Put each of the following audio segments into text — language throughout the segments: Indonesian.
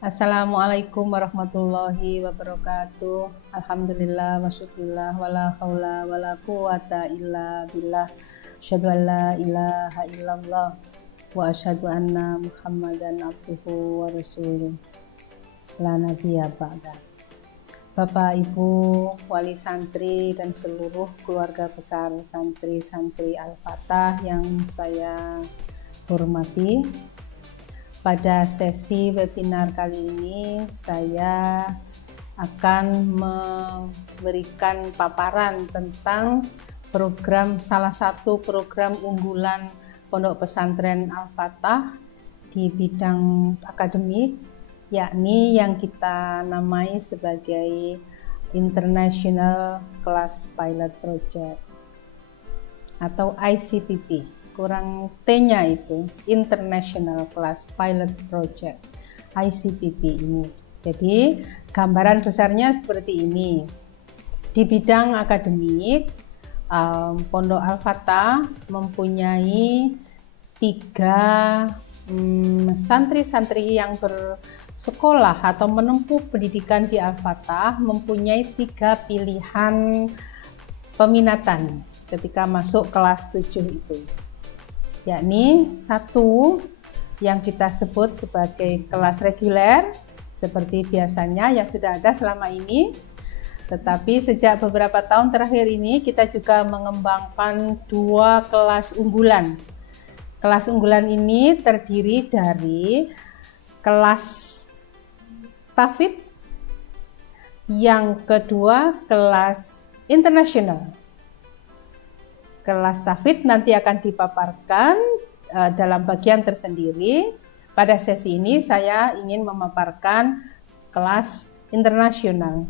Assalamualaikum warahmatullahi wabarakatuh. Alhamdulillah wa syukurillah wala haula wala quwata illa billah. Asyhadu an la ilaha illallah wa asyhadu anna Muhammadan abduhu wa rasuluh. La nabiyya ba'da. Bapak, Ibu, wali santri dan seluruh keluarga besar santri-santri Al-Fatah yang saya hormati. Pada sesi webinar kali ini saya akan memberikan paparan tentang salah satu program unggulan Pondok Pesantren Al-Fatah di bidang akademik, yakni yang kita namai sebagai International Class Pilot Project atau ICPP. Kurang T-nya itu International Class Pilot Project, ICPP ini. Jadi gambaran besarnya seperti ini. Di bidang akademik, Pondok Al-Fatah mempunyai 3 santri-santri yang bersekolah atau menempuh pendidikan di Al-Fatah, mempunyai 3 pilihan peminatan ketika masuk kelas 7 itu, yakni 1 yang kita sebut sebagai kelas reguler seperti biasanya yang sudah ada selama ini, tetapi sejak beberapa tahun terakhir ini kita juga mengembangkan 2 kelas unggulan. Kelas unggulan ini terdiri dari kelas tahfidz, yang kedua kelas internasional. Kelas tahfidz nanti akan dipaparkan dalam bagian tersendiri. Pada sesi ini saya ingin memaparkan kelas internasional.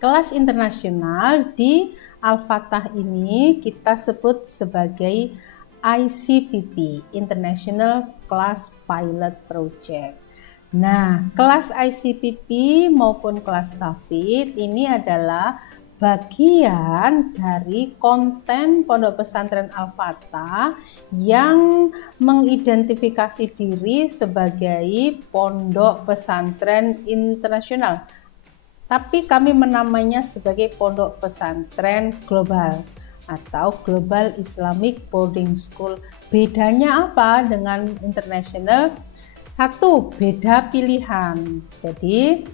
Kelas internasional di Al-Fatah ini kita sebut sebagai ICPP, International Class Pilot Project. Nah, kelas ICPP maupun kelas tahfidz ini adalah bagian dari konten Pondok Pesantren Al-Fatah yang mengidentifikasi diri sebagai pondok pesantren internasional. Tapi kami menamainya sebagai pondok pesantren global atau Global Islamic Boarding School. Bedanya apa dengan internasional? 1, beda pilihan. Jadi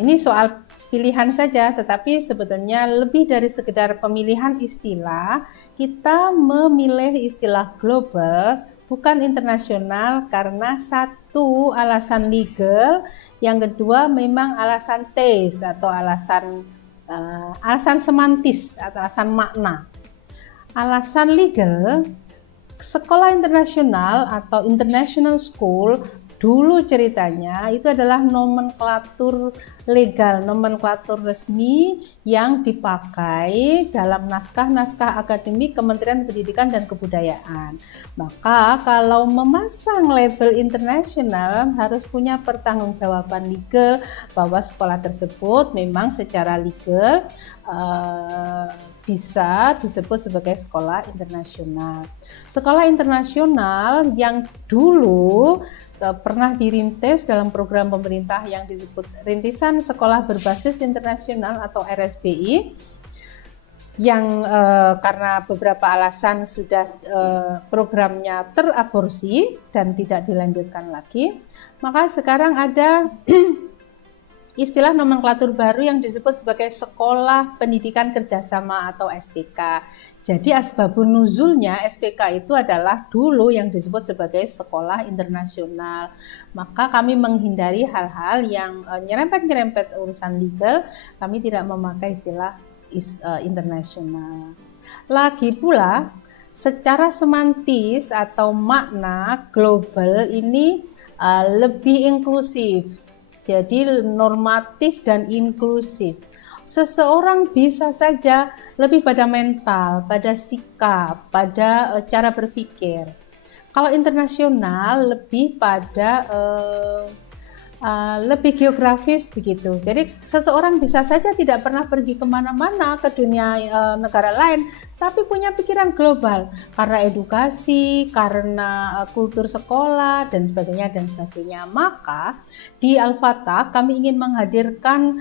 ini soal pilihan saja, tetapi sebetulnya lebih dari sekedar pemilihan istilah. Kita memilih istilah global bukan internasional karena 1 alasan legal, yang kedua memang alasan taste atau alasan semantis atau alasan makna. Alasan legal, sekolah internasional atau international school dulu ceritanya itu adalah nomenklatur legal, nomenklatur resmi yang dipakai dalam naskah-naskah akademik Kementerian Pendidikan dan Kebudayaan. Maka kalau memasang label internasional harus punya pertanggungjawaban legal bahwa sekolah tersebut memang secara legal bisa disebut sebagai sekolah internasional. Sekolah internasional yang dulu pernah dirintis dalam program pemerintah yang disebut Rintisan Sekolah Berbasis Internasional atau RSBI, yang karena beberapa alasan sudah programnya teraborsi dan tidak dilanjutkan lagi, maka sekarang ada istilah nomenklatur baru yang disebut sebagai Sekolah Pendidikan Kerjasama atau SPK. Jadi asbabun nuzulnya SPK itu adalah dulu yang disebut sebagai sekolah internasional. Maka kami menghindari hal-hal yang nyerempet-nyerempet urusan legal, kami tidak memakai istilah internasional. Lagi pula, secara semantis atau makna global ini lebih inklusif. Jadi normatif dan inklusif. Seseorang bisa saja lebih pada mental, pada sikap, pada cara berpikir. Kalau internasional lebih pada lebih geografis begitu. Jadi seseorang bisa saja tidak pernah pergi kemana-mana ke dunia negara lain, tapi punya pikiran global karena edukasi, karena kultur sekolah dan sebagainya dan sebagainya. Maka di Al-Fatah kami ingin menghadirkan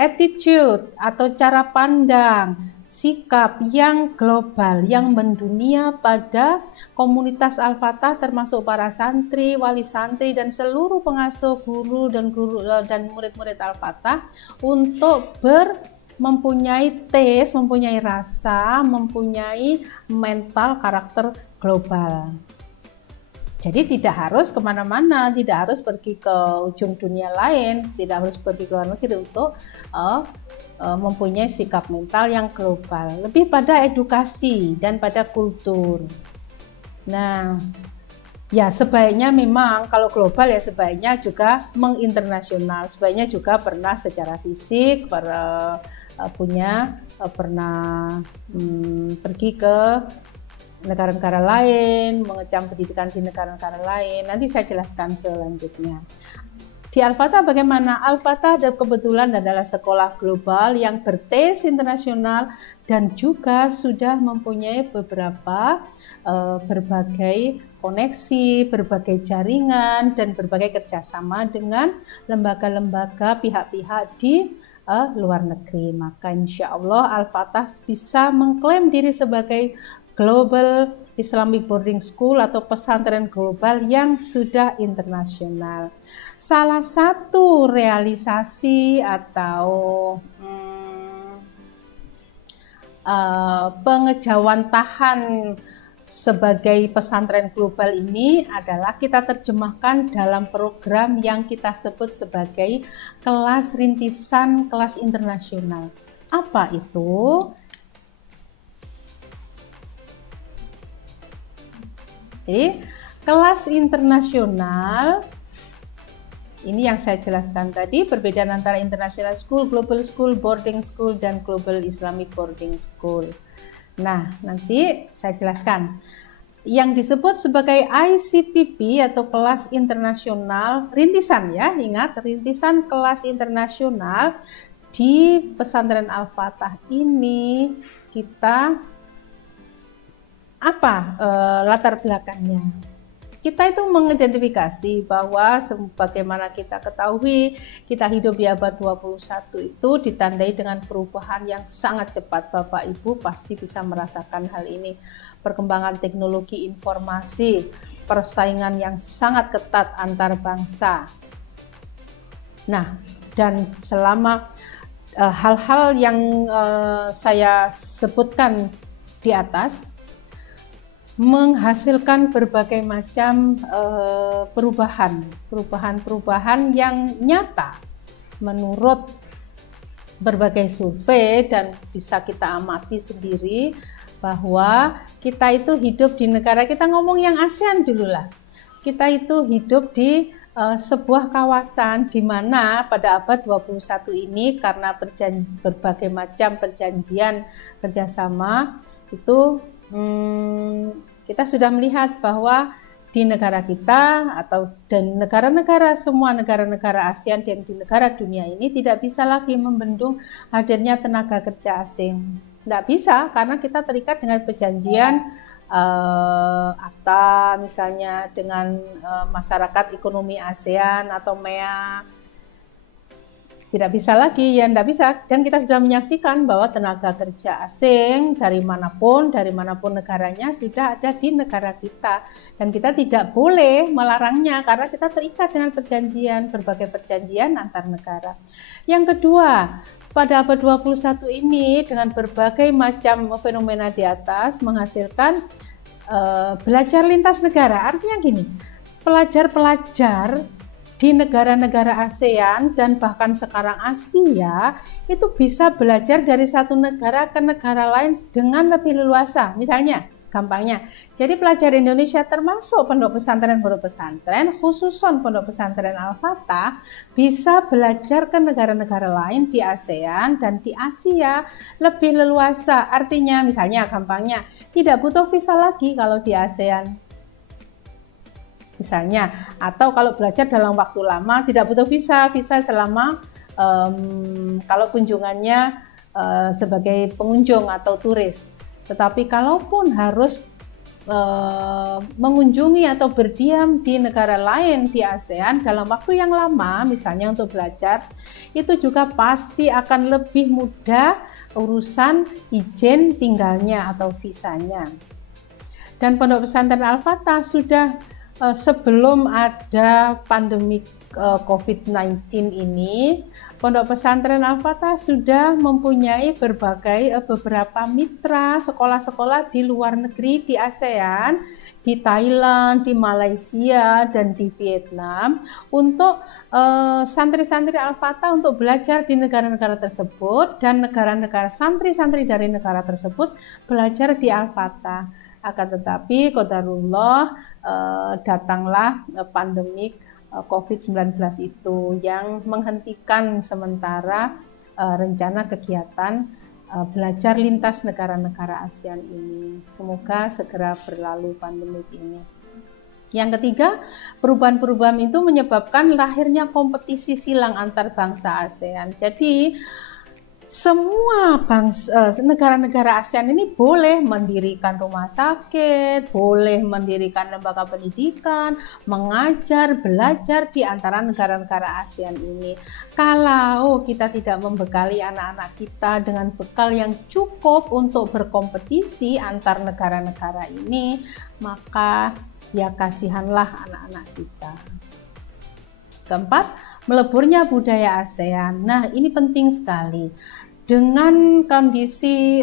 attitude atau cara pandang, sikap yang global, yang mendunia pada komunitas Al-Fatah, termasuk para santri, wali santri, dan seluruh pengasuh guru dan murid-murid Al-Fatah untuk mempunyai taste, mempunyai rasa, mempunyai mental karakter global. Jadi tidak harus kemana-mana, tidak harus pergi ke ujung dunia lain, tidak harus pergi ke luar negeri untuk mempunyai sikap mental yang global, lebih pada edukasi dan pada kultur. Nah, ya sebaiknya memang kalau global ya sebaiknya juga menginternasional, sebaiknya juga pernah secara fisik pernah pergi ke negara-negara lain, mengecam pendidikan di negara-negara lain. Nanti saya jelaskan selanjutnya. Di Al-Fatah bagaimana? Al-Fatah kebetulan adalah sekolah global yang bertes internasional dan juga sudah mempunyai berbagai koneksi, berbagai jaringan, dan berbagai kerjasama dengan lembaga-lembaga pihak-pihak di luar negeri. Maka insya Allah Al-Fatah bisa mengklaim diri sebagai Global Islamic Boarding School atau pesantren global yang sudah internasional. Salah satu realisasi atau pengejawantahan sebagai pesantren global ini adalah kita terjemahkan dalam program yang kita sebut sebagai kelas rintisan kelas internasional. Apa itu? Jadi kelas internasional ini yang saya jelaskan tadi, perbedaan antara international school, global school, boarding school, dan global Islamic boarding school. Nah, nanti saya jelaskan. Yang disebut sebagai ICPB atau kelas internasional rintisan ya, ingat rintisan kelas internasional di pesantren Al-Fatah ini kita latar belakangnya. Kita itu mengidentifikasi bahwa sebagaimana kita ketahui, kita hidup di abad 21 itu ditandai dengan perubahan yang sangat cepat. Bapak Ibu pasti bisa merasakan hal ini. Perkembangan teknologi informasi, persaingan yang sangat ketat antar bangsa. Nah, dan selama hal-hal yang saya sebutkan di atas menghasilkan berbagai macam perubahan yang nyata menurut berbagai survei, dan bisa kita amati sendiri bahwa kita itu hidup di negara, kita ngomong yang ASEAN dulu lah, kita itu hidup di sebuah kawasan di mana pada abad 21 ini karena berbagai macam perjanjian kerjasama itu kita sudah melihat bahwa di negara kita dan semua negara-negara ASEAN dan di negara dunia ini tidak bisa lagi membendung hadirnya tenaga kerja asing. Tidak bisa karena kita terikat dengan perjanjian ACTA misalnya dengan masyarakat ekonomi ASEAN atau MEA. Tidak bisa lagi, ya tidak bisa. Dan kita sudah menyaksikan bahwa tenaga kerja asing dari manapun negaranya sudah ada di negara kita. Dan kita tidak boleh melarangnya karena kita terikat dengan berbagai perjanjian antar negara. Yang kedua, pada abad 21 ini dengan berbagai macam fenomena di atas menghasilkan belajar lintas negara. Artinya gini, pelajar-pelajar di negara-negara ASEAN dan bahkan sekarang Asia itu bisa belajar dari satu negara ke negara lain dengan lebih leluasa. Misalnya, gampangnya, jadi pelajar Indonesia termasuk pondok pesantren, khususon pondok pesantren Al-Fatah bisa belajar ke negara-negara lain di ASEAN dan di Asia lebih leluasa. Artinya, misalnya gampangnya, tidak butuh visa lagi kalau di ASEAN. misalnya. Atau kalau belajar dalam waktu lama tidak butuh visa selama kalau kunjungannya sebagai pengunjung atau turis. Tetapi kalaupun harus mengunjungi atau berdiam di negara lain di ASEAN dalam waktu yang lama, misalnya untuk belajar, itu juga pasti akan lebih mudah urusan izin tinggalnya atau visanya. Dan Pondok Pesantren Al-Fatah sudah sebelum ada pandemi COVID-19 ini, Pondok Pesantren Al-Fatah sudah mempunyai beberapa mitra sekolah-sekolah di luar negeri di ASEAN, di Thailand, di Malaysia, dan di Vietnam untuk santri-santri Al-Fatah untuk belajar di negara-negara tersebut, dan negara-negara santri-santri dari negara tersebut belajar di Al-Fatah. Akan tetapi qadarullah datanglah pandemik COVID-19 itu yang menghentikan sementara rencana kegiatan belajar lintas negara-negara ASEAN ini. Semoga segera berlalu pandemi ini. Yang ketiga, perubahan-perubahan itu menyebabkan lahirnya kompetisi silang antar bangsa ASEAN. Jadi semua negara-negara ASEAN ini boleh mendirikan rumah sakit, boleh mendirikan lembaga pendidikan, mengajar, belajar di antara negara-negara ASEAN ini. Kalau kita tidak membekali anak-anak kita dengan bekal yang cukup untuk berkompetisi antar negara-negara ini, maka ya kasihanlah anak-anak kita. Keempat, meleburnya budaya ASEAN. Nah, ini penting sekali. Dengan kondisi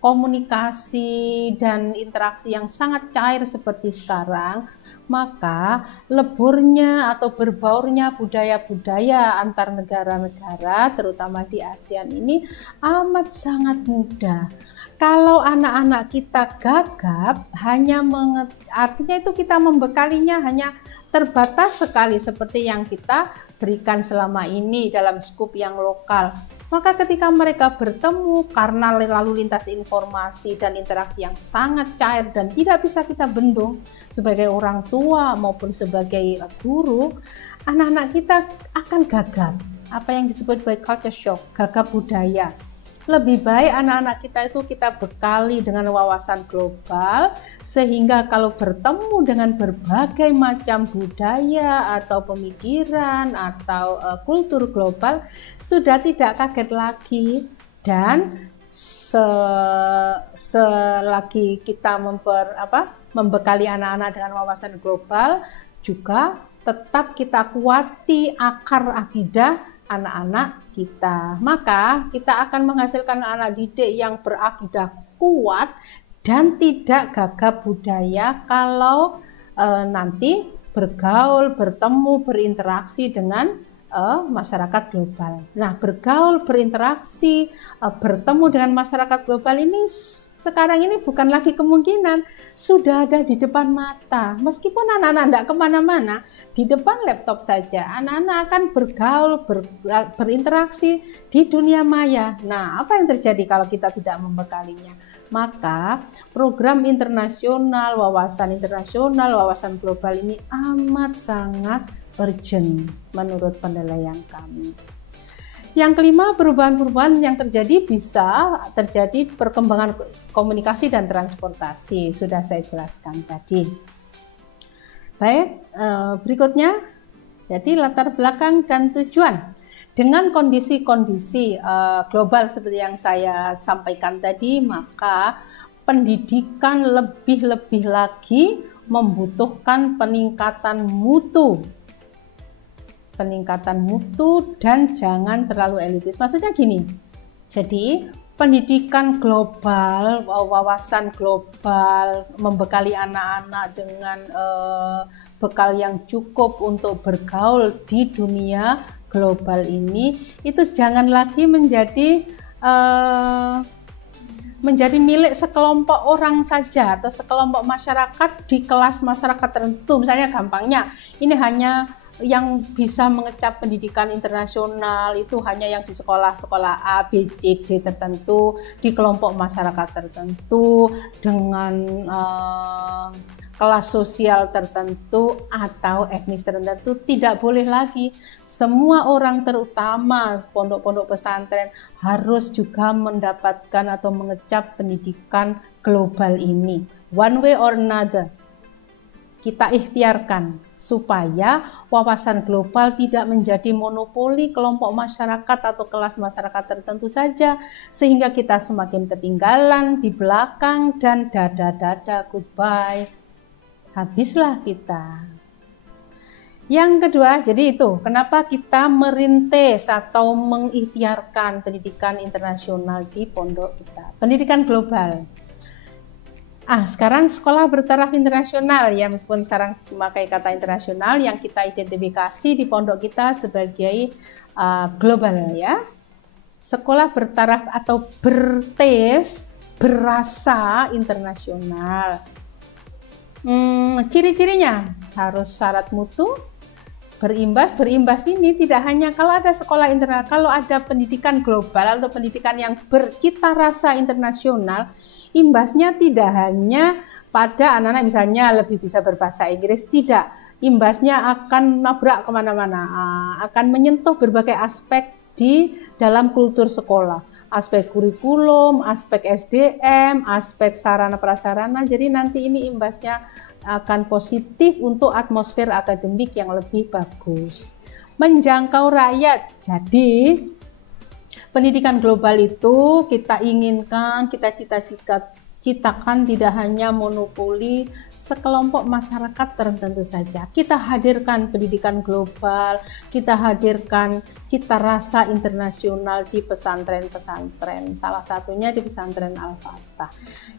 komunikasi dan interaksi yang sangat cair seperti sekarang, maka leburnya atau berbaurnya budaya-budaya antar negara-negara, terutama di ASEAN ini amat sangat mudah. Kalau anak-anak kita gagap, artinya itu kita membekalinya hanya terbatas sekali seperti yang kita berikan selama ini dalam skup yang lokal. Maka ketika mereka bertemu karena lalu lintas informasi dan interaksi yang sangat cair dan tidak bisa kita bendung sebagai orang tua maupun sebagai guru, anak-anak kita akan gagap. Apa yang disebut sebagai culture shock, gagap budaya. Lebih baik anak-anak kita itu kita bekali dengan wawasan global, sehingga kalau bertemu dengan berbagai macam budaya atau pemikiran atau kultur global sudah tidak kaget lagi, dan selagi kita membekali anak-anak dengan wawasan global, juga tetap kita kuati akar akidah anak-anak kita. Maka kita akan menghasilkan anak didik yang berakidah kuat dan tidak gagap budaya kalau nanti bergaul, bertemu, berinteraksi dengan masyarakat global. Nah, bergaul, berinteraksi, bertemu dengan masyarakat global ini sekarang ini bukan lagi kemungkinan, sudah ada di depan mata. Meskipun anak-anak tidak kemana-mana, di depan laptop saja, anak-anak akan bergaul, berinteraksi di dunia maya. Nah, apa yang terjadi kalau kita tidak membekalinya? Maka program internasional, wawasan global ini amat sangat urgent menurut penilaian kami. Yang kelima, perubahan-perubahan yang terjadi bisa terjadi perkembangan komunikasi dan transportasi. Sudah saya jelaskan tadi. Baik, berikutnya, jadi latar belakang dan tujuan. Dengan kondisi-kondisi global seperti yang saya sampaikan tadi, maka pendidikan lebih-lebih lagi membutuhkan peningkatan mutu dan jangan terlalu elitis. Maksudnya gini, jadi pendidikan global, wawasan global, membekali anak-anak dengan bekal yang cukup untuk bergaul di dunia global ini, itu jangan lagi menjadi milik sekelompok orang saja atau sekelompok masyarakat di kelas masyarakat tertentu. Misalnya gampangnya, ini hanya yang bisa mengecap pendidikan internasional itu hanya yang di sekolah-sekolah A, B, C, D tertentu, di kelompok masyarakat tertentu, dengan kelas sosial tertentu atau etnis tertentu, tidak boleh lagi. Semua orang, terutama pondok-pondok pesantren, harus juga mendapatkan atau mengecap pendidikan global ini. One way or another, kita ikhtiarkan supaya wawasan global tidak menjadi monopoli kelompok masyarakat atau kelas masyarakat tertentu saja, sehingga kita semakin ketinggalan di belakang dan dada-dada, goodbye, habislah kita. Yang kedua, jadi itu kenapa kita merintis atau mengikhtiarkan pendidikan internasional di pondok kita, pendidikan global. Sekarang sekolah bertaraf internasional, ya, meskipun sekarang memakai kata internasional, yang kita identifikasi di pondok kita sebagai global, ya. Sekolah bertaraf atau bertes berasa internasional. Ciri-cirinya harus syarat mutu, berimbas ini tidak hanya kalau ada sekolah internasional, kalau ada pendidikan global atau pendidikan yang bercita rasa internasional, imbasnya tidak hanya pada anak-anak misalnya lebih bisa berbahasa Inggris, tidak. Imbasnya akan nabrak kemana-mana, akan menyentuh berbagai aspek di dalam kultur sekolah. Aspek kurikulum, aspek SDM, aspek sarana prasarana. Jadi nanti ini imbasnya akan positif untuk atmosfer akademik yang lebih bagus. Menjangkau rakyat. Jadi pendidikan global itu kita inginkan, kita cita-citakan tidak hanya monopoli sekelompok masyarakat tertentu saja. Kita hadirkan pendidikan global, kita hadirkan cita rasa internasional di pesantren-pesantren. Salah satunya di pesantren Al-Fatah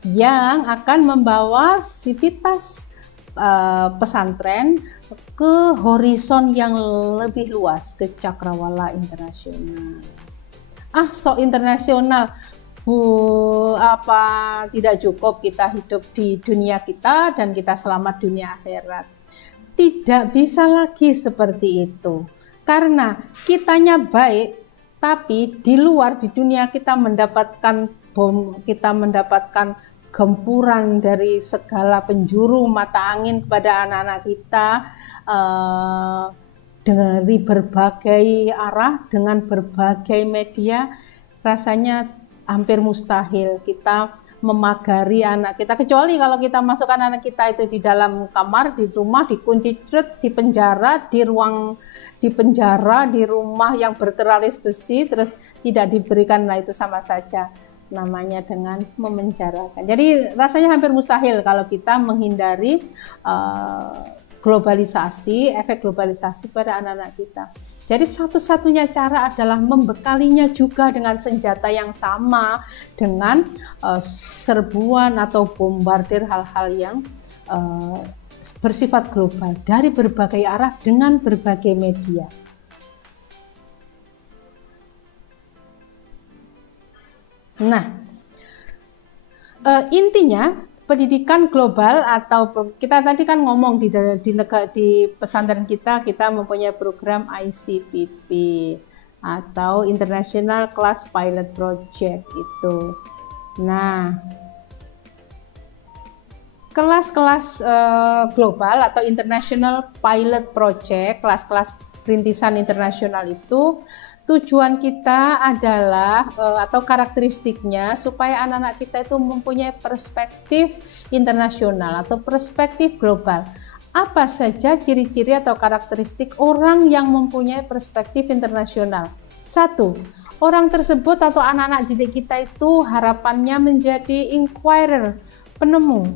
yang akan membawa sivitas pesantren ke horizon yang lebih luas, ke cakrawala internasional. Sok internasional, tidak cukup kita hidup di dunia kita dan kita selamat dunia akhirat. Tidak bisa lagi seperti itu, karena kitanya baik, tapi di luar, di dunia kita mendapatkan gempuran dari segala penjuru mata angin kepada anak-anak kita, dari berbagai arah, dengan berbagai media. Rasanya hampir mustahil kita memagari anak kita, kecuali kalau kita masukkan anak kita itu di dalam kamar, di rumah, dikunci cret, di penjara, di rumah yang berteralis besi, terus tidak diberikan, nah itu sama saja namanya dengan memenjarakan. Jadi rasanya hampir mustahil kalau kita menghindari globalisasi, efek globalisasi pada anak-anak kita. Jadi satu-satunya cara adalah membekalinya juga dengan senjata yang sama, dengan serbuan atau bombardir hal-hal yang bersifat global dari berbagai arah dengan berbagai media. Nah, intinya pendidikan global, atau kita tadi kan ngomong di pesantren kita mempunyai program ICPP atau International Class Pilot Project itu. Nah, kelas-kelas global atau International Pilot Project, kelas-kelas rintisan internasional itu tujuan kita adalah atau karakteristiknya supaya anak-anak kita itu mempunyai perspektif internasional atau perspektif global. Apa saja ciri-ciri atau karakteristik orang yang mempunyai perspektif internasional? 1. Orang tersebut atau anak-anak didik kita itu harapannya menjadi inquirer, penemu.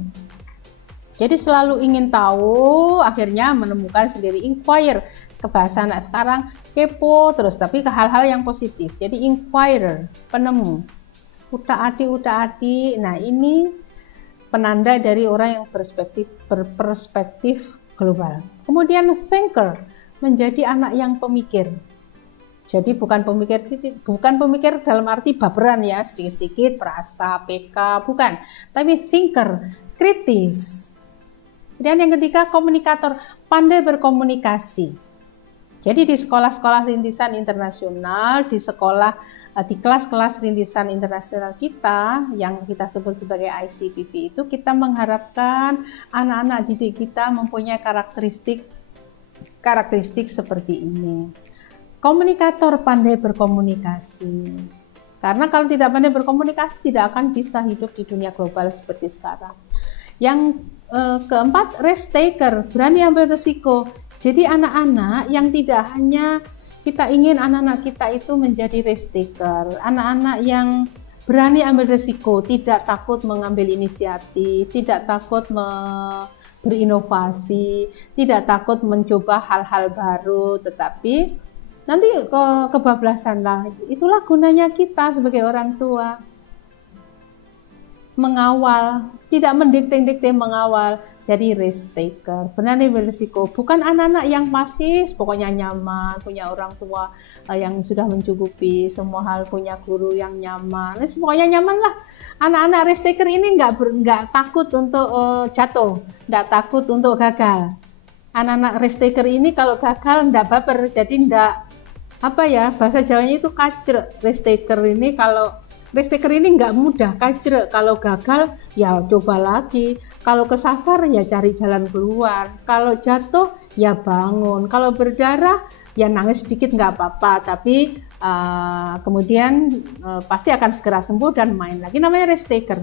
Jadi selalu ingin tahu, akhirnya menemukan sendiri. Inquire, ke bahasa anak sekarang kepo terus, tapi ke hal-hal yang positif. Jadi inquirer, penemu. Uta-ati. Nah, ini penanda dari orang yang berperspektif global. Kemudian thinker, menjadi anak yang pemikir. Jadi bukan pemikir dalam arti baperan ya, sedikit-sedikit perasa, PK, bukan. Tapi thinker, kritis. Dan yang ketiga komunikator, pandai berkomunikasi. Jadi di sekolah-sekolah rintisan internasional, di kelas-kelas rintisan internasional kita yang kita sebut sebagai ICPP itu, kita mengharapkan anak-anak didik kita mempunyai karakteristik seperti ini. Komunikator, pandai berkomunikasi. Karena kalau tidak pandai berkomunikasi, tidak akan bisa hidup di dunia global seperti sekarang. Yang keempat, risk taker, berani ambil risiko. Jadi anak-anak yang tidak hanya kita ingin anak-anak kita itu menjadi risk taker, anak-anak yang berani ambil risiko, tidak takut mengambil inisiatif, tidak takut berinovasi, tidak takut mencoba hal-hal baru, tetapi nanti kebablasan lah. Itulah gunanya kita sebagai orang tua, mengawal, tidak mendikte-dikte, mengawal. Jadi risk taker, berani berisiko, bukan anak-anak yang masih pokoknya nyaman, punya orang tua yang sudah mencukupi semua hal, punya guru yang nyaman, pokoknya nyaman lah. Anak-anak risk taker ini nggak takut untuk jatuh, nggak takut untuk gagal. Anak-anak risk taker ini kalau gagal nggak baper, jadi nggak bahasa Jawanya itu kacrek. Risk taker ini nggak mudah, kacrek. Kalau gagal ya coba lagi, kalau kesasar ya cari jalan keluar, kalau jatuh ya bangun, kalau berdarah ya nangis sedikit nggak apa-apa, tapi kemudian pasti akan segera sembuh dan main lagi. Namanya risk taker.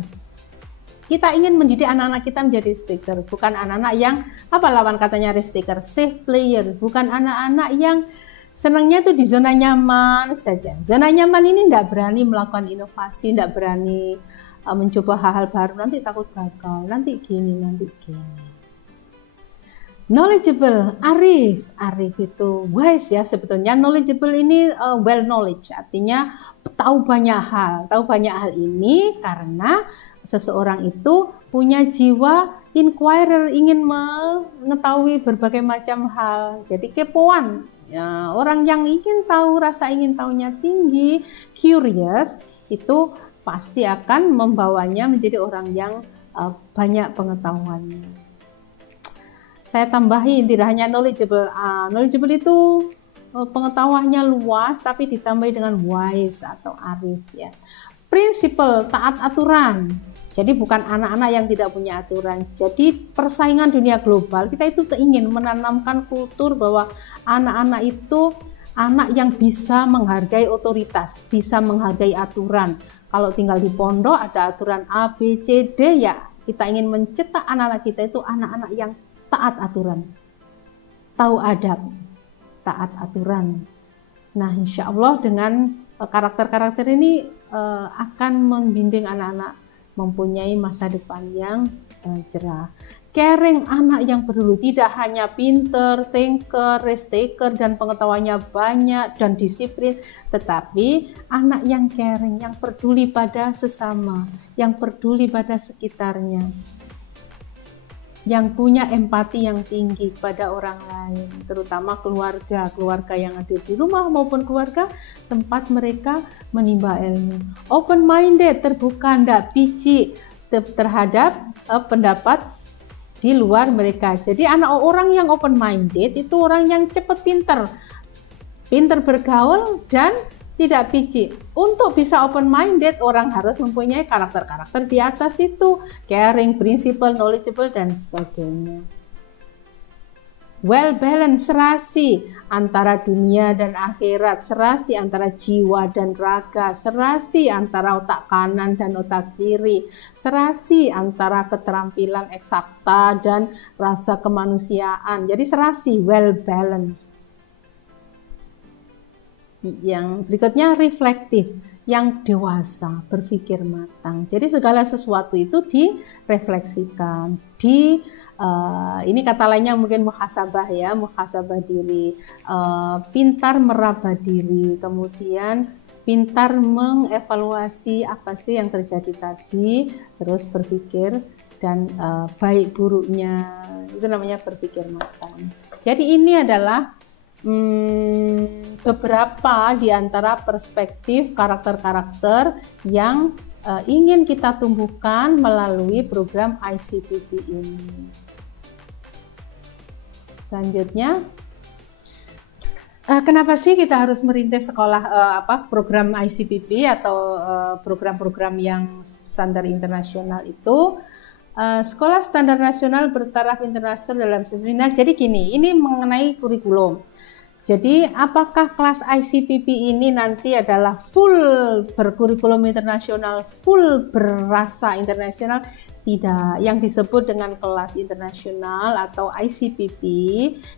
Kita ingin mendidik anak-anak kita menjadi risk taker, bukan anak-anak yang lawan katanya risk taker, safe player, bukan anak-anak yang senangnya itu di zona nyaman saja. Zona nyaman ini tidak berani melakukan inovasi, tidak berani mencoba hal-hal baru, nanti takut gagal, nanti gini. Knowledgeable, arif itu wise ya sebetulnya. Knowledgeable ini well knowledge, artinya tahu banyak hal ini karena seseorang itu punya jiwa inquirer, ingin mengetahui berbagai macam hal, jadi kepoan. Ya, orang yang ingin tahu, rasa ingin tahunya tinggi, curious, itu pasti akan membawanya menjadi orang yang banyak pengetahuannya. Saya tambahin, tidak hanya knowledgeable. Knowledgeable itu pengetahuannya luas, tapi ditambahi dengan wise atau arif ya. Principle, taat aturan. Jadi bukan anak-anak yang tidak punya aturan. Jadi persaingan dunia global, kita itu ingin menanamkan kultur bahwa anak-anak itu anak yang bisa menghargai otoritas, bisa menghargai aturan. Kalau tinggal di pondok ada aturan A, B, C, D, ya kita ingin mencetak anak-anak kita itu anak-anak yang taat aturan, tahu adab, taat aturan. Nah, insya Allah dengan karakter-karakter ini akan membimbing anak-anak mempunyai masa depan yang cerah. Caring, anak yang peduli, tidak hanya pinter, thinker, risk taker, dan pengetahuannya banyak dan disiplin, tetapi anak yang caring, yang peduli pada sesama, yang peduli pada sekitarnya, yang punya empati yang tinggi pada orang lain, terutama keluarga yang ada di rumah maupun keluarga tempat mereka menimba ilmu. Open minded, terbuka, tidak picik terhadap pendapat di luar mereka. Jadi orang yang open minded itu orang yang cepat pintar bergaul dan tidak picik. Untuk bisa open minded, orang harus mempunyai karakter-karakter di atas itu, caring, principle, knowledgeable, dan sebagainya. Well balance, serasi antara dunia dan akhirat, serasi antara jiwa dan raga, serasi antara otak kanan dan otak kiri, serasi antara keterampilan eksakta dan rasa kemanusiaan. Jadi serasi, well balance. Yang berikutnya reflektif, yang dewasa, berpikir matang. Jadi segala sesuatu itu direfleksikan, ini kata lainnya mungkin muhasabah ya, muhasabah diri, pintar meraba diri, kemudian pintar mengevaluasi apa sih yang terjadi tadi, terus berpikir dan baik buruknya, itu namanya berpikir matang. Jadi ini adalah beberapa di antara perspektif karakter-karakter yang ingin kita tumbuhkan melalui program ICPP ini. Selanjutnya, Kenapa sih kita harus merintis sekolah program ICPP atau program-program yang standar internasional itu? Sekolah standar nasional bertaraf internasional dalam sistem. Jadi gini, ini mengenai kurikulum. Jadi apakah kelas ICPP ini nanti adalah full berkurikulum internasional, full berasa internasional? Tidak. Yang disebut dengan kelas internasional atau ICPP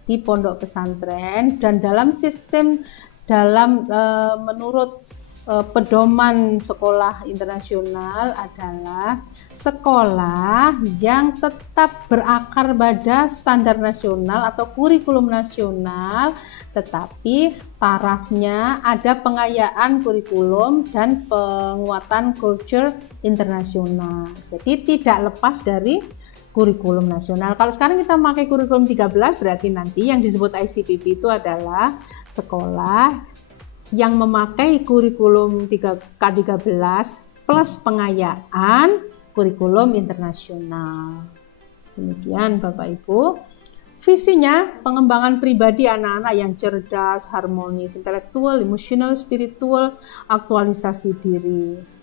di pondok pesantren dan dalam sistem menurut pedoman sekolah internasional adalah sekolah yang tetap berakar pada standar nasional atau kurikulum nasional, tetapi tarafnya ada pengayaan kurikulum dan penguatan culture internasional. Jadi tidak lepas dari kurikulum nasional. Kalau sekarang kita memakai kurikulum 13, berarti nanti yang disebut ICPP itu adalah sekolah yang memakai kurikulum K13 plus pengayaan kurikulum internasional. Demikian Bapak Ibu. Visinya pengembangan pribadi anak-anak yang cerdas, harmonis, intelektual, emosional, spiritual, aktualisasi diri.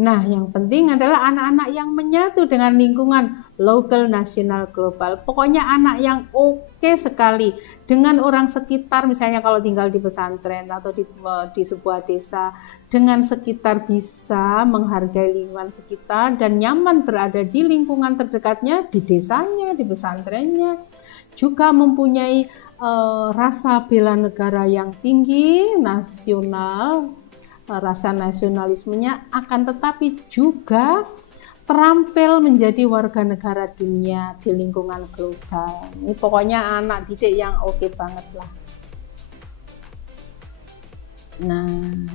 Nah, yang penting adalah anak-anak yang menyatu dengan lingkungan lokal, nasional, global. Pokoknya anak yang oke sekali dengan orang sekitar, misalnya kalau tinggal di pesantren atau di sebuah desa, dengan sekitar bisa menghargai lingkungan sekitar dan nyaman berada di lingkungan terdekatnya, di desanya, di pesantrennya. Juga mempunyai rasa bela negara yang tinggi, nasional, rasa nasionalismenya, akan tetapi juga terampil menjadi warga negara dunia di lingkungan global. Ini pokoknya anak didik yang oke banget lah. Nah,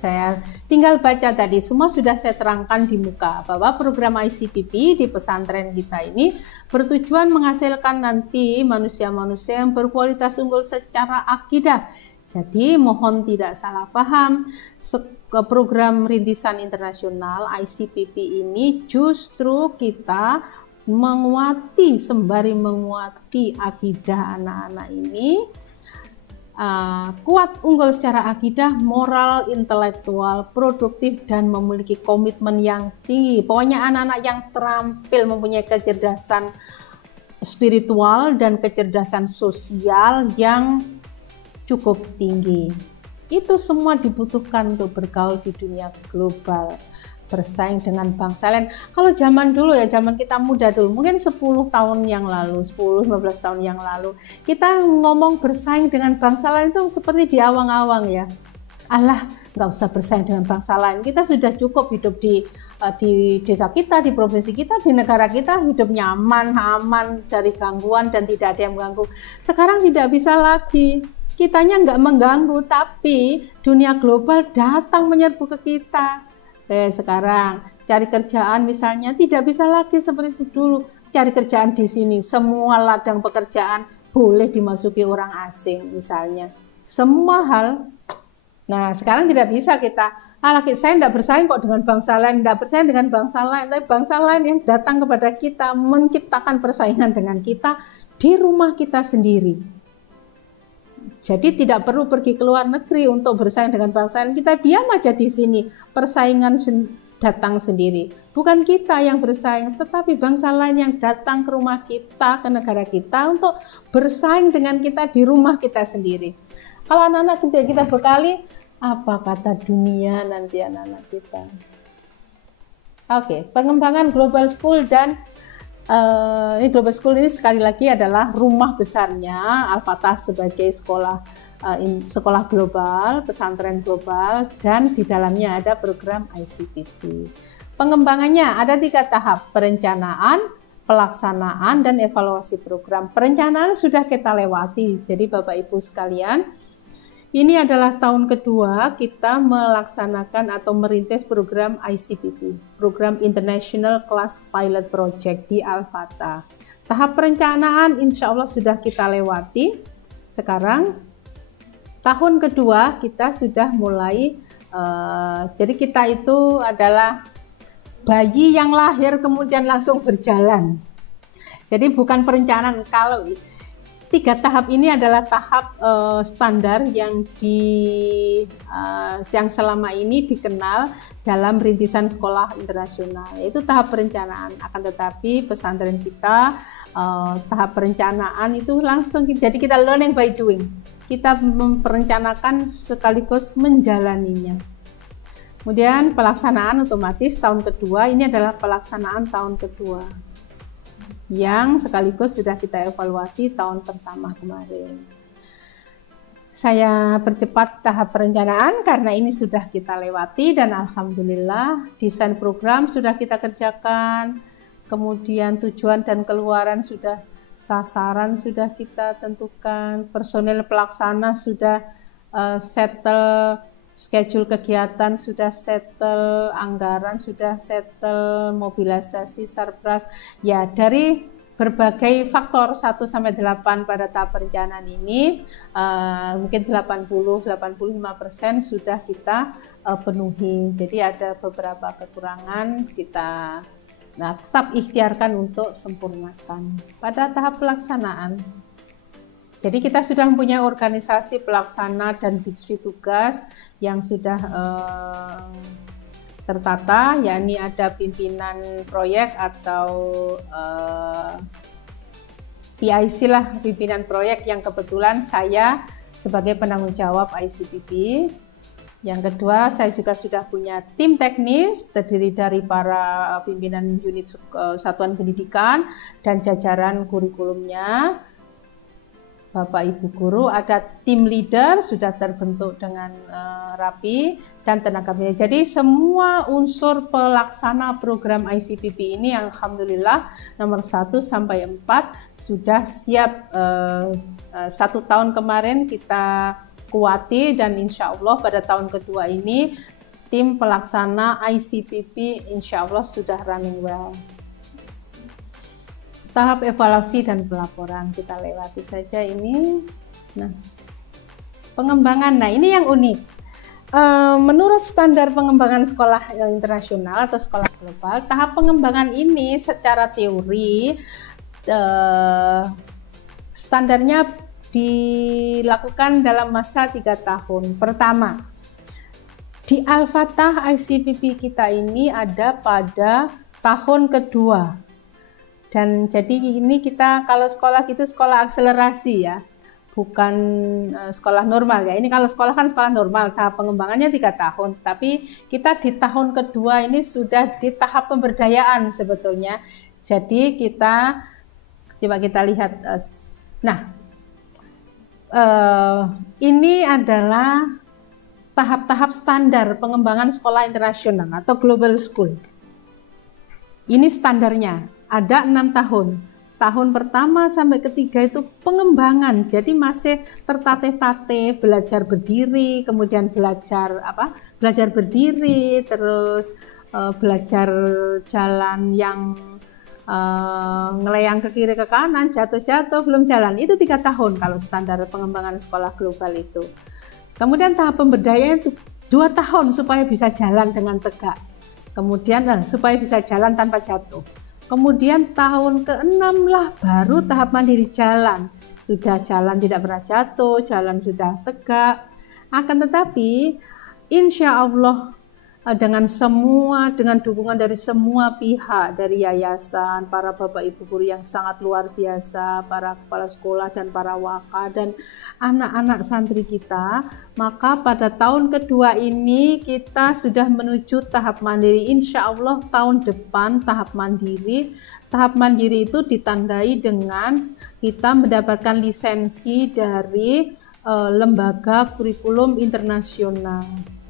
saya tinggal baca tadi, semua sudah saya terangkan di muka bahwa program ICPP di pesantren kita ini bertujuan menghasilkan nanti manusia-manusia yang berkualitas unggul secara akidah. Jadi mohon tidak salah paham, program rintisan internasional ICPP ini justru kita menguati, sembari menguati akidah anak-anak ini, kuat unggul secara akidah, moral, intelektual, produktif, dan memiliki komitmen yang tinggi. Pokoknya anak-anak yang terampil, mempunyai kecerdasan spiritual dan kecerdasan sosial yang cukup tinggi. Itu semua dibutuhkan untuk bergaul di dunia global, bersaing dengan bangsa lain. Kalau zaman dulu ya, zaman kita muda dulu, mungkin 10 tahun yang lalu, 10-15 tahun yang lalu, kita ngomong bersaing dengan bangsa lain itu seperti di awang-awang ya. Alah, nggak usah bersaing dengan bangsa lain, kita sudah cukup hidup di desa kita, di provinsi kita, di negara kita, hidup nyaman, aman dari gangguan dan tidak ada yang mengganggu. Sekarang tidak bisa lagi. Kitanya nggak mengganggu, tapi dunia global datang menyerbu ke kita. Sekarang cari kerjaan misalnya tidak bisa lagi seperti dulu. Cari kerjaan di sini, semua ladang pekerjaan boleh dimasuki orang asing misalnya. Semua hal. Nah, sekarang tidak bisa kita, saya tidak bersaing kok dengan bangsa lain, tidak bersaing dengan bangsa lain, tapi bangsa lain yang datang kepada kita menciptakan persaingan dengan kita di rumah kita sendiri. Jadi tidak perlu pergi ke luar negeri untuk bersaing dengan bangsa lain. Kita diam aja di sini, persaingan datang sendiri. Bukan kita yang bersaing, tetapi bangsa lain yang datang ke rumah kita, ke negara kita untuk bersaing dengan kita di rumah kita sendiri. Kalau anak-anak kita bekali, apa kata dunia nanti anak-anak kita? Oke, pengembangan Global School dan Global School ini sekali lagi adalah rumah besarnya Al-Fatah sebagai sekolah global, pesantren global, dan di dalamnya ada program ICPP. Pengembangannya ada 3 tahap: perencanaan, pelaksanaan, dan evaluasi program. Perencanaan sudah kita lewati, jadi Bapak Ibu sekalian, ini adalah tahun kedua kita melaksanakan atau merintis program ICPP, program International Class Pilot Project di Al-Fatah. Tahap perencanaan insya Allah sudah kita lewati. Sekarang tahun kedua kita sudah mulai, jadi kita itu adalah bayi yang lahir kemudian langsung berjalan. Jadi bukan perencanaan, kalau 3 tahap ini adalah tahap standar yang yang selama ini dikenal dalam rintisan sekolah internasional, yaitu tahap perencanaan. Akan tetapi pesantren kita tahap perencanaan itu langsung, jadi kita learning by doing. Kita merencanakan sekaligus menjalaninya. Kemudian pelaksanaan otomatis tahun kedua, ini adalah pelaksanaan tahun kedua yang sekaligus sudah kita evaluasi tahun pertama kemarin. Saya percepat tahap perencanaan karena ini sudah kita lewati dan alhamdulillah desain program sudah kita kerjakan, kemudian tujuan dan keluaran sudah, sasaran sudah kita tentukan, personel pelaksana sudah settle, schedule kegiatan sudah settle, anggaran sudah settle, mobilisasi sarpras. Ya, dari berbagai faktor 1 sampai 8 pada tahap perencanaan ini mungkin 80-85% sudah kita penuhi. Jadi ada beberapa kekurangan kita tetap ikhtiarkan untuk sempurnakan. Pada tahap pelaksanaan, jadi kita sudah mempunyai organisasi pelaksana dan divisi tugas yang sudah tertata, yakni ada pimpinan proyek atau PIC lah, pimpinan proyek yang kebetulan saya sebagai penanggung jawab ICPP. Yang kedua, saya juga sudah punya tim teknis terdiri dari para pimpinan unit satuan pendidikan dan jajaran kurikulumnya. Bapak Ibu guru, ada tim leader sudah terbentuk dengan rapi dan tenaga pendidik. Jadi semua unsur pelaksana program ICPP ini alhamdulillah nomor 1 sampai 4 sudah siap. 1 tahun kemarin kita kuati dan insya Allah pada tahun kedua ini tim pelaksana ICPP insya Allah sudah running well. Tahap evaluasi dan pelaporan kita lewati saja ini. Nah, pengembangan. Nah, ini yang unik. Menurut standar pengembangan sekolah internasional atau sekolah global, tahap pengembangan ini secara teori standarnya dilakukan dalam masa 3 tahun. Pertama, di Al-Fatah ICPP kita ini ada pada tahun kedua. Dan jadi ini kita kalau sekolah gitu sekolah akselerasi ya, bukan sekolah normal ya. Ini kalau sekolah kan sekolah normal, tahap pengembangannya 3 tahun. Tapi kita di tahun kedua ini sudah di tahap pemberdayaan sebetulnya. Jadi kita coba kita lihat. Ini adalah tahap-tahap standar pengembangan sekolah internasional atau global school. Ini standarnya. Ada 6 tahun. Tahun pertama sampai ketiga itu pengembangan. Jadi masih tertatih-tatih, belajar berdiri, kemudian belajar Belajar berdiri, terus belajar jalan yang ngeleyang ke kiri ke kanan, jatuh-jatuh, belum jalan. Itu 3 tahun kalau standar pengembangan sekolah global itu. Kemudian tahap pemberdayaan itu 2 tahun supaya bisa jalan dengan tegak. Kemudian supaya bisa jalan tanpa jatuh. Kemudian tahun ke-6 lah baru tahap mandiri jalan. Sudah jalan tidak pernah jatuh, jalan sudah tegak. Akan tetapi insya Allah dengan dukungan dari semua pihak, dari yayasan, para bapak ibu guru yang sangat luar biasa, para kepala sekolah dan para waka dan anak-anak santri kita, maka pada tahun kedua ini kita sudah menuju tahap mandiri. Insya Allah tahun depan tahap mandiri. Tahap mandiri itu ditandai dengan kita mendapatkan lisensi dari lembaga kurikulum internasional.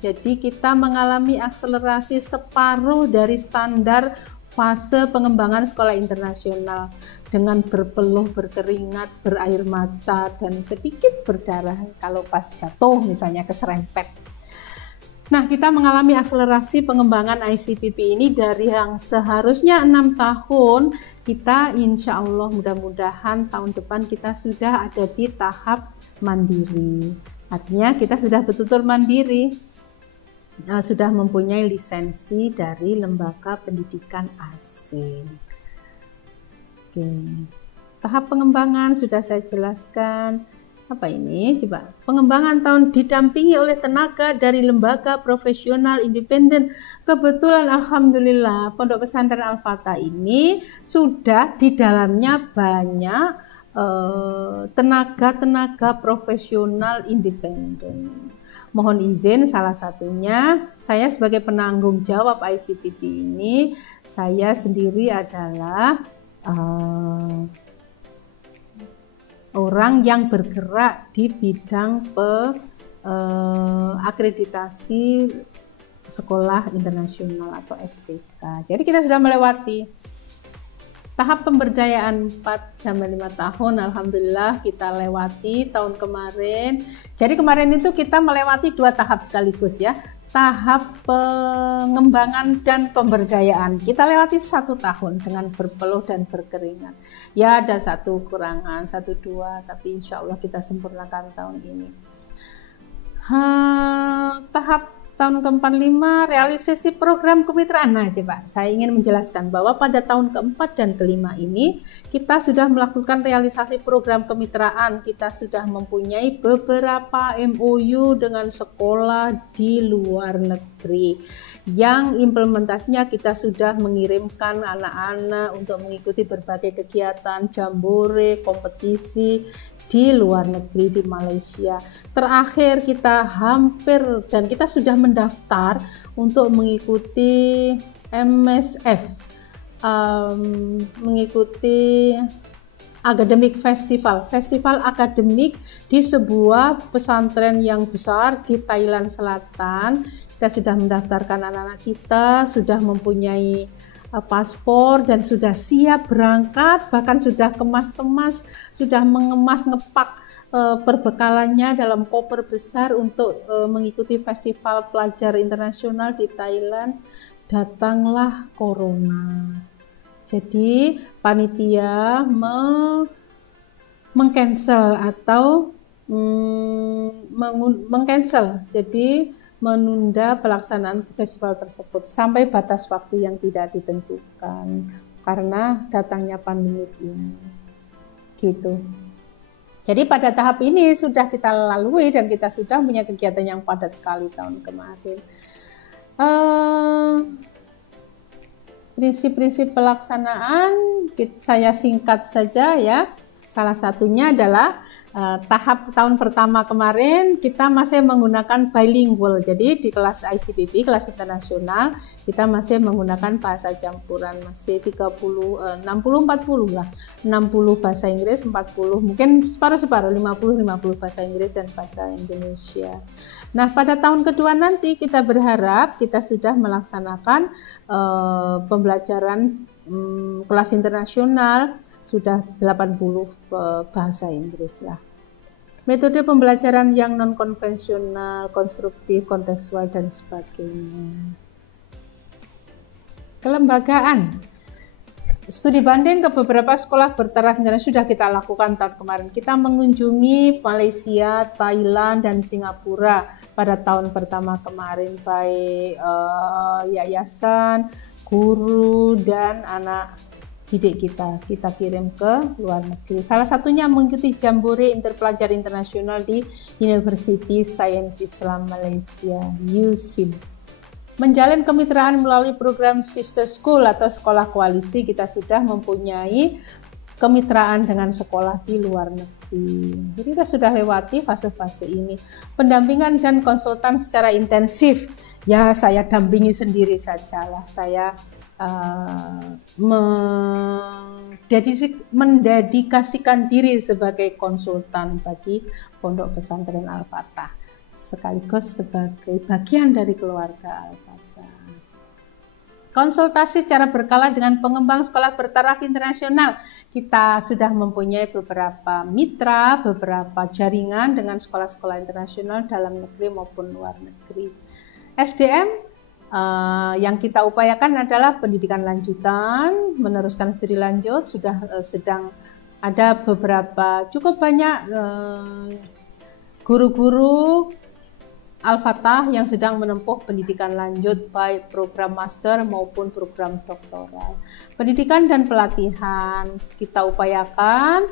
Jadi kita mengalami akselerasi separuh dari standar fase pengembangan sekolah internasional dengan berpeluh, berkeringat, berair mata, dan sedikit berdarah kalau pas jatuh misalnya keserempet. Nah, kita mengalami akselerasi pengembangan ICPP ini dari yang seharusnya 6 tahun, kita insya Allah mudah-mudahan tahun depan kita sudah ada di tahap mandiri. Artinya kita sudah betul-betul mandiri. Sudah mempunyai lisensi dari lembaga pendidikan asing. Oke. tahap pengembangan sudah saya jelaskan. Apa ini? Coba. Pengembangan tahun didampingi oleh tenaga dari lembaga profesional independen. Kebetulan alhamdulillah Pondok Pesantren Al-Fatah ini sudah di dalamnya banyak tenaga-tenaga profesional independen. Mohon izin, salah satunya saya sebagai penanggung jawab ICPP ini, saya sendiri adalah orang yang bergerak di bidang akreditasi sekolah internasional atau SPK. Jadi kita sudah melewati tahap pemberdayaan 4-5 tahun. Alhamdulillah kita lewati tahun kemarin. Jadi kemarin itu kita melewati 2 tahap sekaligus ya. Tahap pengembangan dan pemberdayaan kita lewati 1 tahun dengan berpeluh dan berkeringat. Ya ada 1 kurangan, 1-2, tapi insya Allah kita sempurnakan tahun ini. Tahap tahun ke-45 realisasi program kemitraan. Nah coba saya ingin menjelaskan bahwa pada tahun ke-4 dan ke-5 ini kita sudah melakukan realisasi program kemitraan. Kita sudah mempunyai beberapa MOU dengan sekolah di luar negeri yang implementasinya kita sudah mengirimkan anak-anak untuk mengikuti berbagai kegiatan jambore, kompetisi di luar negeri di Malaysia. Terakhir kita dan kita sudah mendaftar untuk mengikuti MSF, mengikuti akademik festival akademik di sebuah pesantren yang besar di Thailand Selatan. Kita sudah mendaftarkan anak-anak kita, sudah mempunyai paspor dan sudah siap berangkat, bahkan sudah kemas-kemas, sudah ngepak perbekalannya dalam koper besar untuk mengikuti festival pelajar internasional di Thailand. Datanglah corona. Jadi panitia mengcancel atau mengcancel. Jadi menunda pelaksanaan festival tersebut sampai batas waktu yang tidak ditentukan karena datangnya pandemi ini. Gitu. Jadi pada tahap ini sudah kita lalui dan kita sudah punya kegiatan yang padat sekali tahun kemarin. Prinsip-prinsip pelaksanaan saya singkat saja ya. Salah satunya adalah tahap tahun pertama kemarin kita masih menggunakan bilingual. Jadi di kelas ICPP, kelas internasional, kita masih menggunakan bahasa campuran, masih 60-40 lah. 60 bahasa Inggris, 40 mungkin separuh-separuh, 50-50 bahasa Inggris dan bahasa Indonesia. Nah, pada tahun kedua nanti kita berharap kita sudah melaksanakan pembelajaran kelas internasional sudah 80 bahasa Inggris lah. Metode pembelajaran yang non-konvensional, konstruktif, kontekstual, dan sebagainya. Kelembagaan. Studi banding ke beberapa sekolah bertaraf internasional sudah kita lakukan tahun kemarin. Kita mengunjungi Malaysia, Thailand, dan Singapura pada tahun pertama kemarin, baik yayasan, guru, dan anak didik kita kirim ke luar negeri. Salah satunya mengikuti Jambore Interpelajar Internasional di University Science Islam Malaysia, USIM. Menjalin kemitraan melalui program Sister School atau sekolah koalisi, kita sudah mempunyai kemitraan dengan sekolah di luar negeri. Jadi kita sudah lewati fase-fase ini. Pendampingan dan konsultan secara intensif, ya saya dampingi sendiri sajalah. Saya mendedikasikan diri sebagai konsultan bagi Pondok Pesantren Al-Fatah sekaligus sebagai bagian dari keluarga Al-Fatah. Konsultasi secara berkala dengan pengembang sekolah bertaraf internasional. Kita sudah mempunyai beberapa mitra, beberapa jaringan dengan sekolah-sekolah internasional dalam negeri maupun luar negeri. SDM yang kita upayakan adalah pendidikan lanjutan, meneruskan studi lanjut, sudah sedang ada beberapa cukup banyak guru-guru Al-Fatah yang sedang menempuh pendidikan lanjut baik program master maupun program doktoral. Pendidikan dan pelatihan kita upayakan,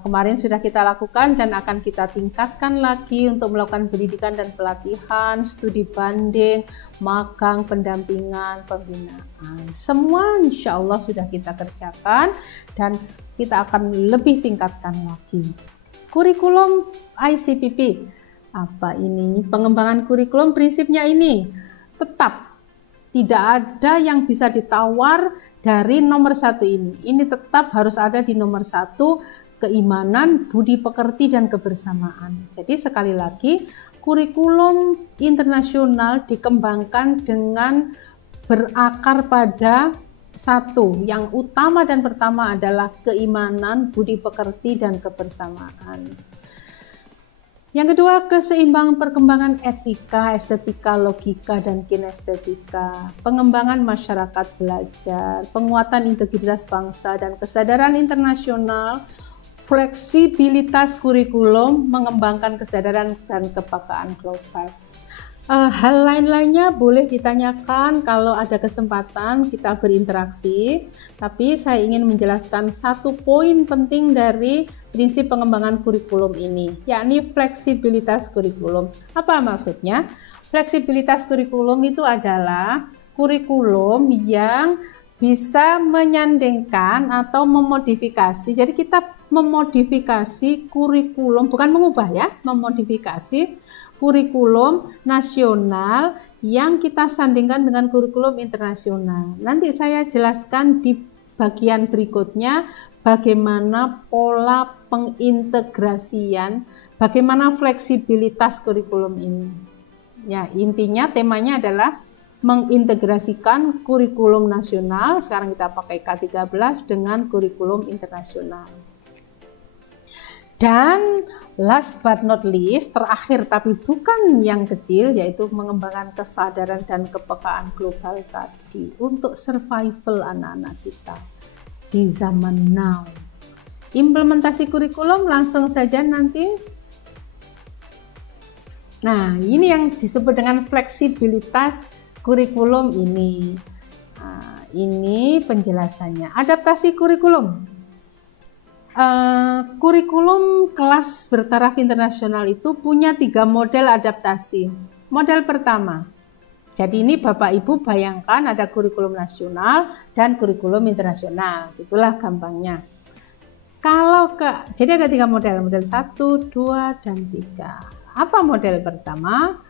kemarin sudah kita lakukan dan akan kita tingkatkan lagi untuk melakukan pendidikan dan pelatihan, studi banding, magang, pendampingan, pembinaan. Semua insya Allah sudah kita kerjakan dan kita akan lebih tingkatkan lagi. Kurikulum ICPP. Apa ini? Pengembangan kurikulum prinsipnya ini tetap tidak ada yang bisa ditawar dari nomor 1 ini. Ini tetap harus ada di nomor 1, keimanan, budi pekerti, dan kebersamaan. Jadi sekali lagi, kurikulum internasional dikembangkan dengan berakar pada 1. Yang utama dan pertama adalah keimanan, budi pekerti, dan kebersamaan. Yang kedua, keseimbangan perkembangan etika, estetika, logika, dan kinestetika, pengembangan masyarakat belajar, penguatan integritas bangsa dan kesadaran internasional, fleksibilitas kurikulum, mengembangkan kesadaran dan kepekaan global. Hal lain-lainnya boleh ditanyakan kalau ada kesempatan kita berinteraksi, tapi saya ingin menjelaskan 1 poin penting dari prinsip pengembangan kurikulum ini, yakni fleksibilitas kurikulum. Apa maksudnya? Fleksibilitas kurikulum itu adalah kurikulum yang bisa menyandingkan atau memodifikasi. Jadi kita memodifikasi kurikulum, bukan mengubah ya, memodifikasi kurikulum nasional yang kita sandingkan dengan kurikulum internasional. Nanti saya jelaskan di bagian berikutnya bagaimana pola pengintegrasian, bagaimana fleksibilitas kurikulum ini. Ya, intinya temanya adalah mengintegrasikan kurikulum nasional, sekarang kita pakai K13 dengan kurikulum internasional. Dan last but not least, terakhir tapi bukan yang kecil, yaitu mengembangkan kesadaran dan kepekaan global tadi untuk survival anak-anak kita di zaman now. Implementasi kurikulum langsung saja nanti. Nah, ini yang disebut dengan fleksibilitas kurikulum ini. Nah, ini penjelasannya. Adaptasi kurikulum. Kurikulum kelas bertaraf internasional itu punya 3 model adaptasi. Model pertama, jadi ini Bapak Ibu bayangkan ada kurikulum nasional dan kurikulum internasional, itulah gampangnya. Jadi ada 3 model, model 1, 2, dan 3. Apa model pertama?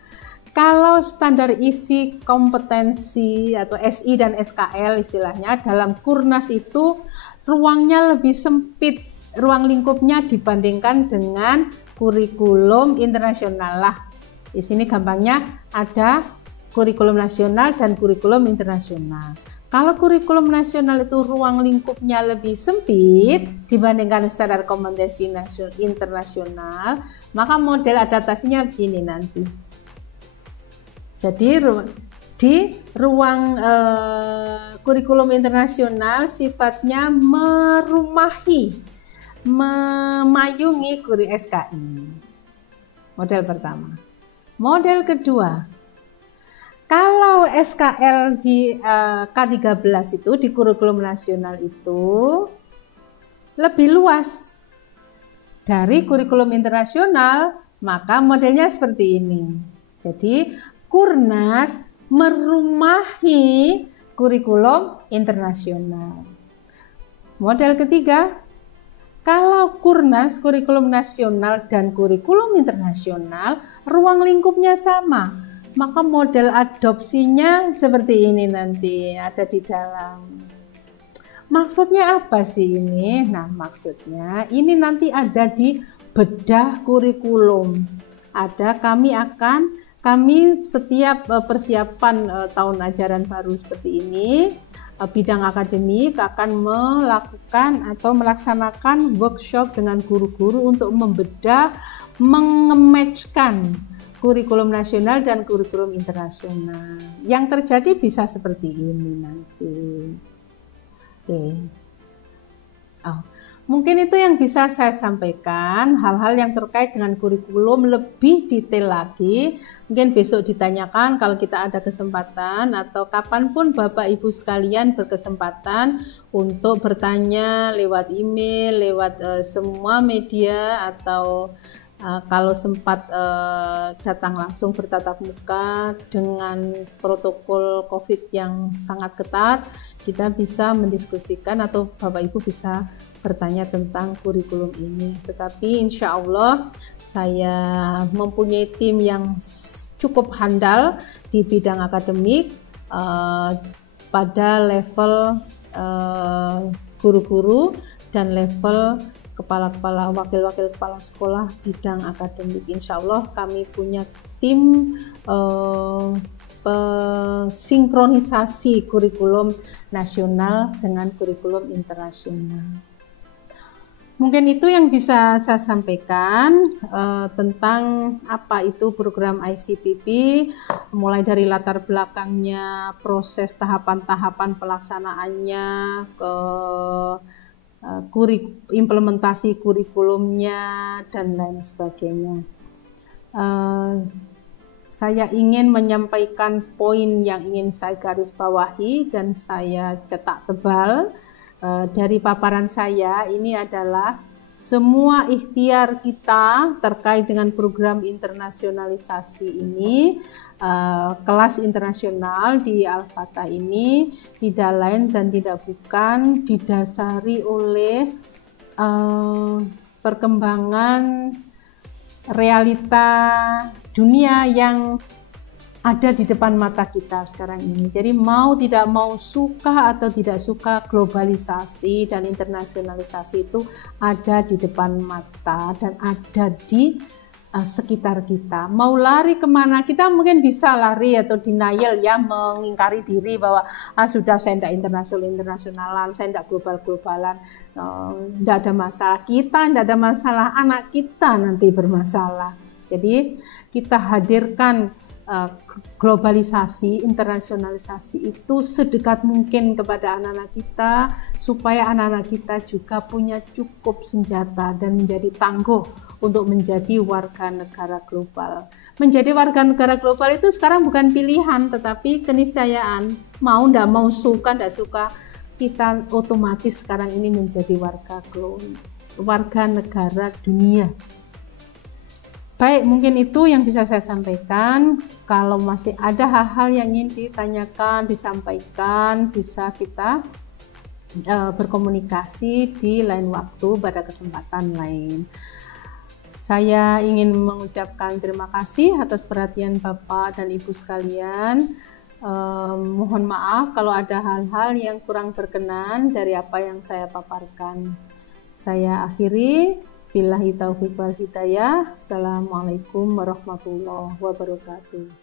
Kalau standar isi kompetensi atau SI dan SKL istilahnya dalam Kurnas itu ruangnya lebih sempit, ruang lingkupnya dibandingkan dengan kurikulum internasional lah. Di sini gampangnya ada kurikulum nasional dan kurikulum internasional. Kalau kurikulum nasional itu ruang lingkupnya lebih sempit dibandingkan standar kompetensi internasional, maka model adaptasinya begini nanti. Jadi di ruang kurikulum internasional sifatnya merumahi, memayungi kuri SKI. Model pertama. Model kedua, kalau SKL di K13 itu di kurikulum nasional itu lebih luas dari kurikulum internasional, maka modelnya seperti ini. Jadi Kurnas merumahi kurikulum internasional. Model ketiga, kalau Kurnas, kurikulum nasional dan kurikulum internasional, ruang lingkupnya sama, maka model adopsinya seperti ini nanti ada di dalam. Maksudnya apa sih ini? Nah, maksudnya ini nanti ada di bedah kurikulum. Kami setiap persiapan tahun ajaran baru seperti ini, bidang akademik akan melakukan atau melaksanakan workshop dengan guru-guru untuk membedah, mengematchkan kurikulum nasional dan kurikulum internasional. Yang terjadi bisa seperti ini nanti. Oke. Mungkin itu yang bisa saya sampaikan, hal-hal yang terkait dengan kurikulum lebih detail lagi. Mungkin besok ditanyakan kalau kita ada kesempatan, atau kapanpun Bapak Ibu sekalian berkesempatan untuk bertanya lewat email, lewat semua media, atau kalau sempat datang langsung bertatap muka dengan protokol COVID yang sangat ketat, kita bisa mendiskusikan atau Bapak Ibu bisa bertanya tentang kurikulum ini. Tetapi insya Allah saya mempunyai tim yang cukup handal di bidang akademik pada level guru-guru dan level kepala-kepala, wakil-wakil kepala sekolah bidang akademik. Insya Allah kami punya tim sinkronisasi kurikulum nasional dengan kurikulum internasional. Mungkin itu yang bisa saya sampaikan tentang apa itu program ICPP, mulai dari latar belakangnya, proses tahapan-tahapan pelaksanaannya, ke implementasi kurikulumnya, dan lain sebagainya. Saya ingin menyampaikan poin yang ingin saya garis bawahi dan saya cetak tebal dari paparan saya. Ini adalah semua ikhtiar kita terkait dengan program internasionalisasi ini, kelas internasional di Al-Fatah ini tidak lain dan tidak bukan didasari oleh perkembangan realita dunia yang ada di depan mata kita sekarang ini. Jadi mau tidak mau, suka atau tidak suka, globalisasi dan internasionalisasi itu ada di depan mata dan ada di sekitar kita. Mau lari kemana, kita mungkin bisa lari atau denial ya, mengingkari diri bahwa sudah saya tidak internasionalan, saya tidak global-globalan, tidak ada masalah. Kita tidak ada masalah, anak kita nanti bermasalah. Jadi kita hadirkan globalisasi, internasionalisasi itu sedekat mungkin kepada anak-anak kita, supaya anak-anak kita juga punya cukup senjata dan menjadi tangguh untuk menjadi warga negara global. Menjadi warga negara global itu sekarang bukan pilihan, tetapi keniscayaan. Mau ndak mau, suka ndak suka, kita otomatis sekarang ini menjadi warga negara dunia. Baik, mungkin itu yang bisa saya sampaikan. Kalau masih ada hal-hal yang ingin ditanyakan, disampaikan, bisa kita berkomunikasi di lain waktu pada kesempatan lain. Saya ingin mengucapkan terima kasih atas perhatian Bapak dan Ibu sekalian. Mohon maaf kalau ada hal-hal yang kurang berkenan dari apa yang saya paparkan. Saya akhiri. Billahi taufiq wal hidayah. Assalamualaikum warahmatullahi wabarakatuh.